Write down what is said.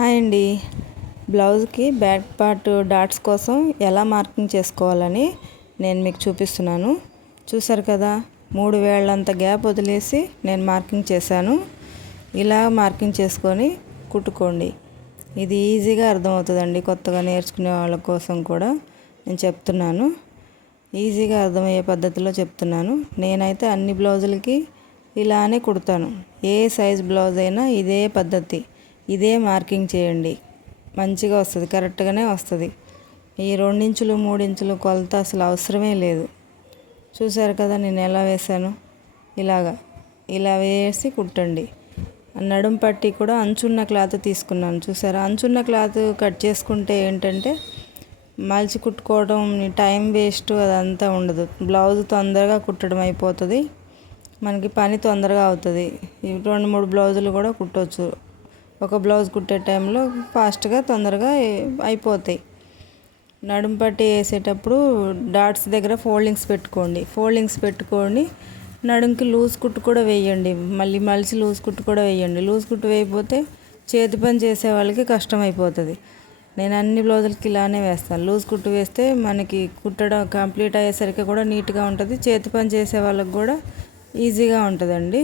Hi అండి. బ్లౌజ్కి back part dots కోసం ఎలా మార్కింగ్ చేసుకోవాలని నేను మీకు చూపిస్తున్నాను. చూసారు కదా, 3 వేళ్ళంత గ్యాప్ వదిలేసి నేను మార్కింగ్ చేశాను. ఇలా మార్కింగ్ చేసుకొని కుట్టుకోండి. ఇది ఈజీగా అర్థమవుతుందండి. కొత్తగా నేర్చుకునే వాళ్ళ కోసం కూడా నేను చెప్తున్నాను. ఈజీగా అర్థమయ్యే పద్ధతిలో చెప్తున్నాను. నేనైతే అన్ని బ్లౌజులకి ఇలానే కుడతాను. ఏ సైజ్ బ్లౌజ్ అయినా ఇదే పద్ధతి, ఇదే మార్కింగ్ చేయండి. మంచిగా వస్తుంది, కరెక్ట్గానే వస్తుంది. ఈ 2 ఇంచులు 3 ఇంచులు కొలత అసలు అవసరమే లేదు. చూసారు కదా నేను ఎలా వేసాను. ఇలా వేసి కుట్టండి. నడుం పట్టి కూడా అంచున్న క్లాత్ తీసుకున్నాను. చూసారా, అంచున్న క్లాత్ కట్ చేసుకుంటే ఏంటంటే మలిచి కుట్టుకోవడం, టైం వేస్ట్ అదంతా ఉండదు. బ్లౌజ్ తొందరగా కుట్టడం అయిపోతుంది, మనకి పని తొందరగా అవుతుంది. 2-3 బ్లౌజులు కూడా కుట్టవచ్చు. ఒక బ్లౌజ్ కుట్టే టైంలో ఫాస్ట్గా తొందరగా అయిపోతాయి. నడుం పట్టి వేసేటప్పుడు డాట్స్ దగ్గర ఫోల్డింగ్స్ పెట్టుకోండి. నడుంకి లూజ్ కుట్టు కూడా వేయండి. మళ్ళీ మలిచి లూజ్ కుట్టు కూడా వేయండి. లూజ్ కుట్టు వేయకపోతే చేతి పని చేసే వాళ్ళకి కష్టం అయిపోతుంది. నేను అన్ని బ్లౌజులకి ఇలానే వేస్తాను. లూజ్ కుట్టు వేస్తే మనకి కుట్టడం కంప్లీట్ అయ్యేసరికి కూడా నీట్గా ఉంటుంది. చేతి పని చేసే వాళ్ళకి కూడా ఈజీగా ఉంటుందండి.